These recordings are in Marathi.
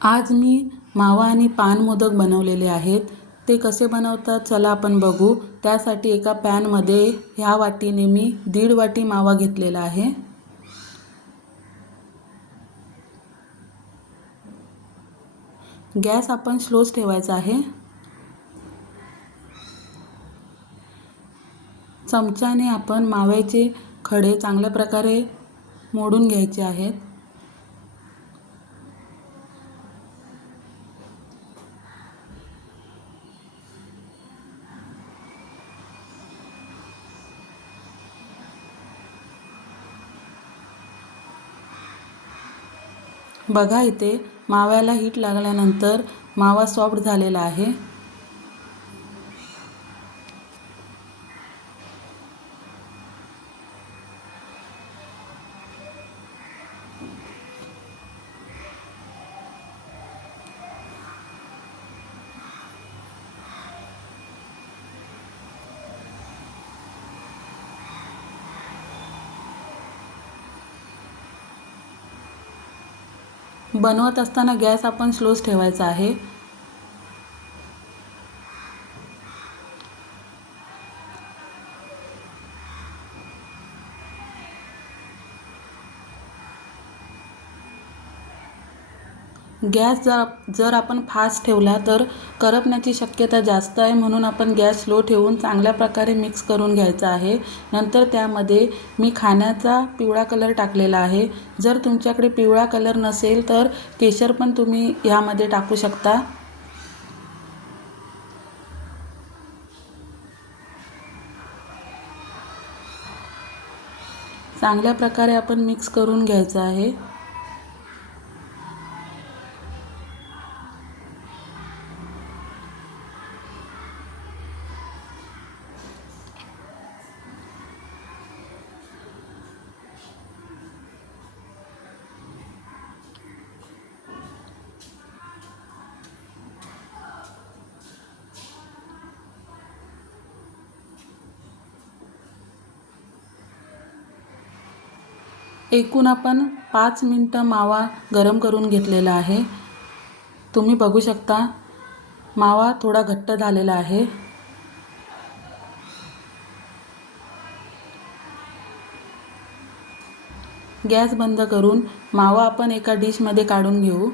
आज मी मावा आणि पान मोदक बनवलेले आहेत। ते कसे बनवतात चला आपण बघू। त्यासाठी एका पॅनमध्ये ह्या वाटीने मी 1.5 वाटी मावा घेतलेला आहे। गॅस आपण स्लोच ठेवायचा आहे। चमच्याने आपण माव्याचे खडे चांगल्या प्रकारे मोडून घ्यायचे आहेत। बघा इथे माव्याला हीट लागल्यानंतर मावा सॉफ्ट झालेला आहे। बनवत असताना गॅस आपण स्लोच ठेवायचा आहे। गॅस जर आपण फास्ट ठेवला तर करपण्याची शक्यता जास्त आहे, म्हणून आपण गॅस स्लो ठेवून चांगल्या प्रकारे मिक्स करून घ्यायचा आहे। नंतर त्यामध्ये मी खाण्याचा पिवळा कलर टाकलेला आहे। जर तुमच्याकडे पिवळा कलर नसेल तर केशर पण तुम्ही यामध्ये टाकू शकता। चांगल्या प्रकारे आपण मिक्स करून घ्यायचं आहे। एकूण आपण 5 मिनिटं मावा गरम करून घेतलेला आहे। तुम्ही बघू शकता मावा थोडा घट्ट झालेला आहे। गॅस बंद करून मावा आपण एका डिशमध्ये काढून घेऊ।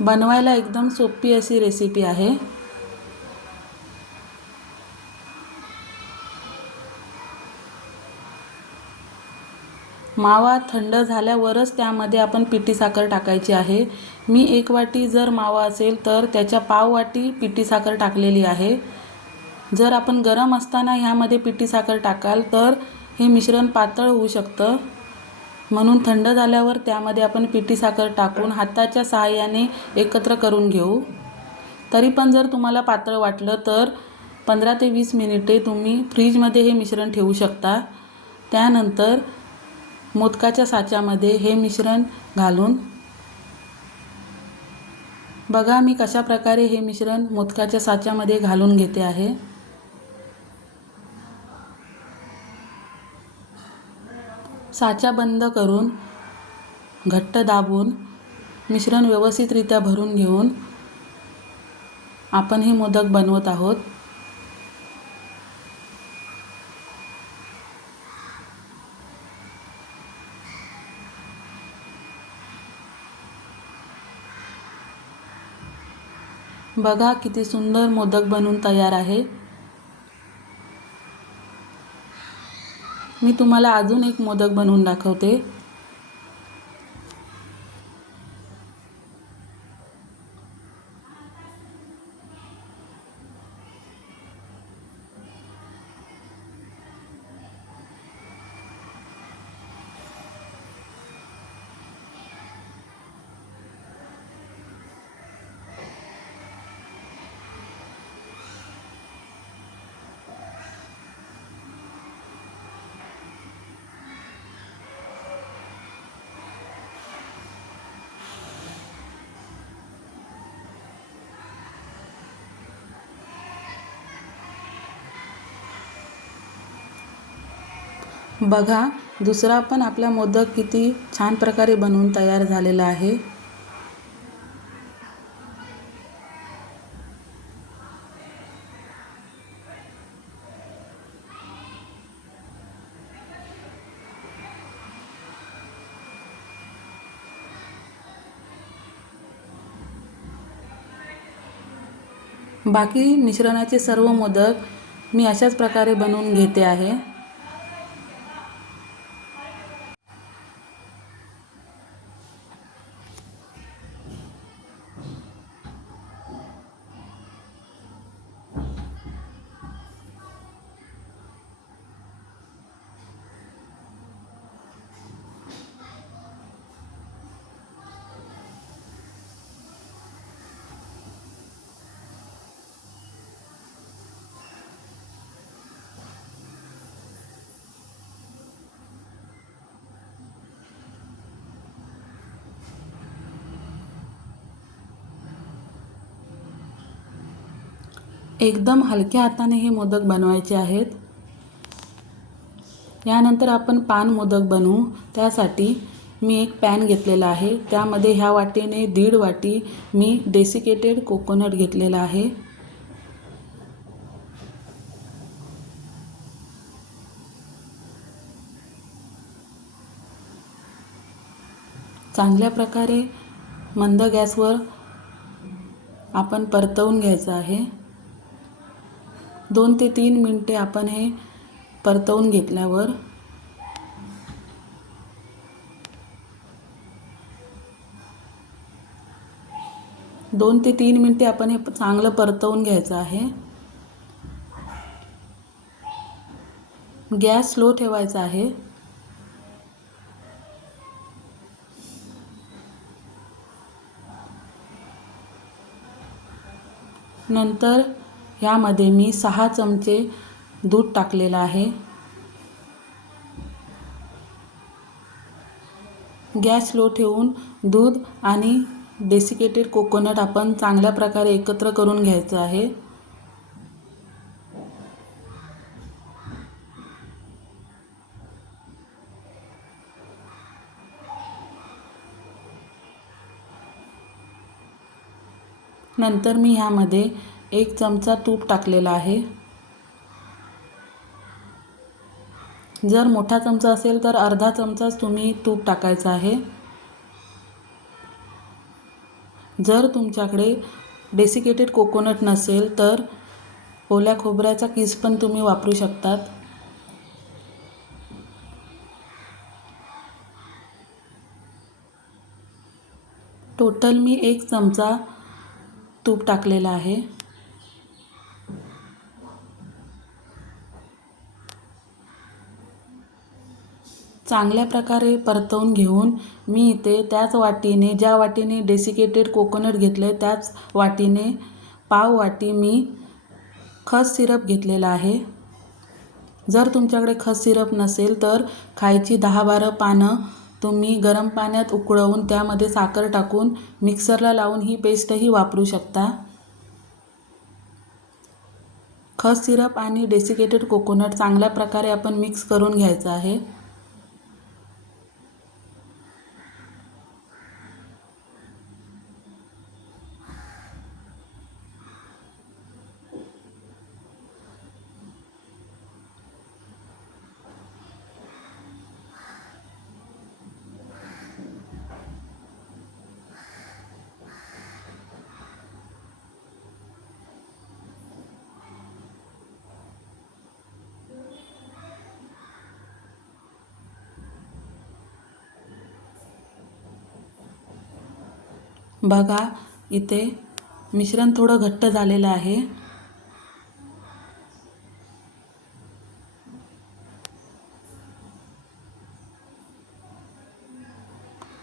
बनवायला एकदम सोपी अशी रेसिपी आहे। मावा थंड झाल्यावरच त्यामध्ये आपण पिठी साखर टाकायची आहे। मी 1 वाटी जर मावा असेल तर त्याच्या पाव वाटी पिठी साखर टाकलेली आहे। जर आपण गरम असताना ह्यामध्ये पिठी साखर टाकाल तर हे मिश्रण पातळ होऊ शकतं, म्हणून थंड झाल्यावर त्यामध्ये आपण पिठी साखर टाकून हाताच्या सहाय्याने एकत्र करून घेऊ। तरी पण जर तुम्हाला पातळ वाटलं तर 15 ते 20 मिनिटे तुम्ही फ्रीजमध्ये हे मिश्रण ठेवू शकता। त्यानंतर मोदकाच्या साच्यामध्ये हे मिश्रण घालून बघा मी कशा प्रकारे हे मिश्रण मोदकाच्या साच्यामध्ये घालून घेते आहे। साचा बंद करून घट्ट दाबून मिश्रण व्यवस्थितरित्या भरून घेऊन आपण हे मोदक बनवत आहोत। बघा किती सुंदर मोदक बनून तयार आहे। मी तुम्हाला अजून एक मोदक बनवून दाखवते। बघा, दुसरा पण आपला मोदक किती छान प्रकारे बनवून तयार झालेला आहे। बाकी मिश्रणाचे सर्व मोदक मी अशाच प्रकारे बनवून घेते आहे। एकदम हलक्या हाताने हे मोदक बनवायचे आहेत। यानंतर आपण पान मोदक बनवू। त्यासाठी मी एक पॅन घेतलेला आहे। त्यामध्ये ह्या वाटीने 1.5 वाटी मी डेसिकेटेड कोकोनट घेतलेला आहे। चांगल्या प्रकारे मंद गॅसवर आपण परतवून घ्यायचं आहे। 2 ते 3 मिनिटे आपण हे परतवून घेतल्यावर 2 ते 3 मिनिटे आपण हे चांगलं परतवून घ्यायचं आहे। गॅस स्लो ठेवायचा आहे। नंतर यामध्ये मी 6 चमचे दूध टाकलेलं आहे। गॅस स्लो ठेवून दूध आणि डेसिकेटेड कोकोनट आपण चांगल्या प्रकारे एकत्र करून घ्यायचं आहे। नंतर मी ह्यामध्ये 1 चमचा तूप टाकलेला आहे। जर मोठा चमचा असेल तर अर्धा चमचाच तुम्ही तूप टाकायचं आहे। जर तुमच्याकडे डेसिकेटेड कोकोनट नसेल तर ओल्या खोबऱ्याचा किस पण तुम्ही वापरू शकतात। टोटल मी 1 चमचा तूप टाकलेला आहे। चांगल्या प्रकारे परतवून घेऊन मी इथे त्याच वाटीने ज्या वाटीने डेसिकेटेड कोकोनट घेतले त्याच वाटीने पाव वाटी मी खस सिरप घेतलेला आहे। जर तुमच्याकडे खस सिरप नसेल तर खायची 10-12 पानं तुम्ही गरम पाण्यात उकळवून त्यामध्ये साखर टाकून मिक्सरला लावून ही पेस्टही वापरू शकता। खस सिरप आणि डेसिकेटेड कोकोनट चांगल्या प्रकारे आपण मिक्स करून घ्यायचं आहे। बघा, इथे मिश्रण थोडं घट्ट झालेलं आहे।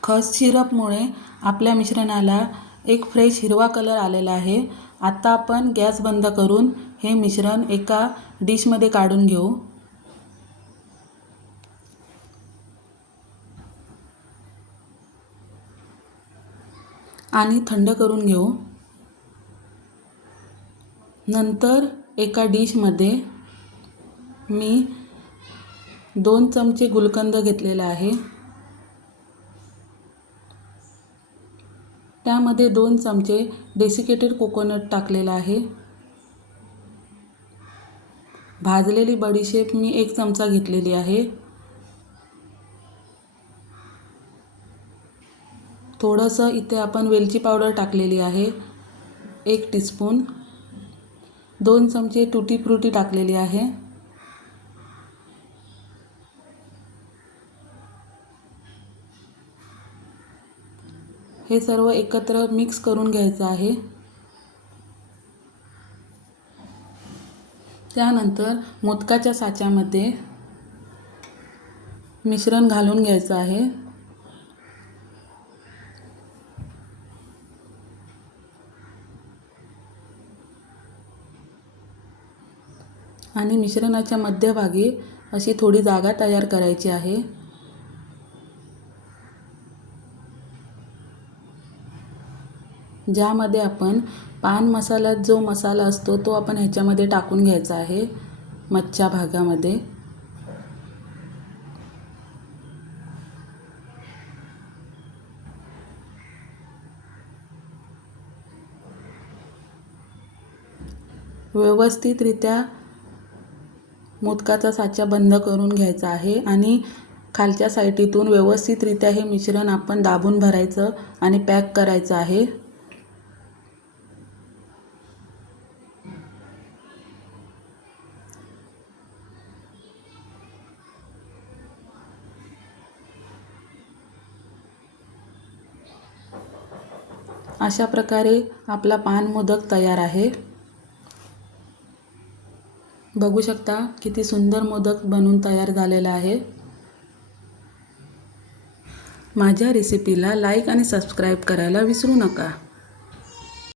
खस सिरपमुळे आपल्या मिश्रणाला एक फ्रेश हिरवा कलर आलेला आहे। आता आपण गॅस बंद करून हे मिश्रण एका डिशमध्ये काढून घेऊ आणि थंड करून घेऊ। नंतर एका डिशमध्ये मी 2 चमचे गुलकंद घेतलेला आहे, त्यामध्ये 2 चमचे डेसिकेटेड कोकोनट टाकलेला आहे, भाजलेली बडीशेप मी 1 चमचा घेतलेली आहे, थोडंसं इथे आपण वेलची पावडर टाकलेली आहे 1 टीस्पून, 2 चमचे टुटी फ्रुटी टाकलेली आहे, हे सर्व एकत्र मिक्स करून घ्यायचं आहे। त्यानंतर मोदकाच्या साच्यामध्ये मिश्रण घालून घ्यायचं आहे आणि मिश्रणाच्या मध्यभागी अशी थोडी जागा तयार करायची आहे। ज्यामध्ये आपण पान मसाल्यात जो मसाला असतो तो आपण ह्याच्यामध्ये टाकून घ्यायचा आहे मधच्या भागामध्ये। व्यवस्थितरित्या मोदकाचा साचा बंद करून घ्यायचा आहे आणि खालच्या साईडीतून व्यवस्थितरित्या हे मिश्रण आपण दाबून भरायचं आणि पॅक करायचं आहे। अशा प्रकारे आपला पान मोदक तयार आहे। बघू शकता किती सुंदर मोदक बनून तयार झालेला आहे। माझ्या रेसिपीला लाईक आणि सबस्क्राईब करायला विसरू नका।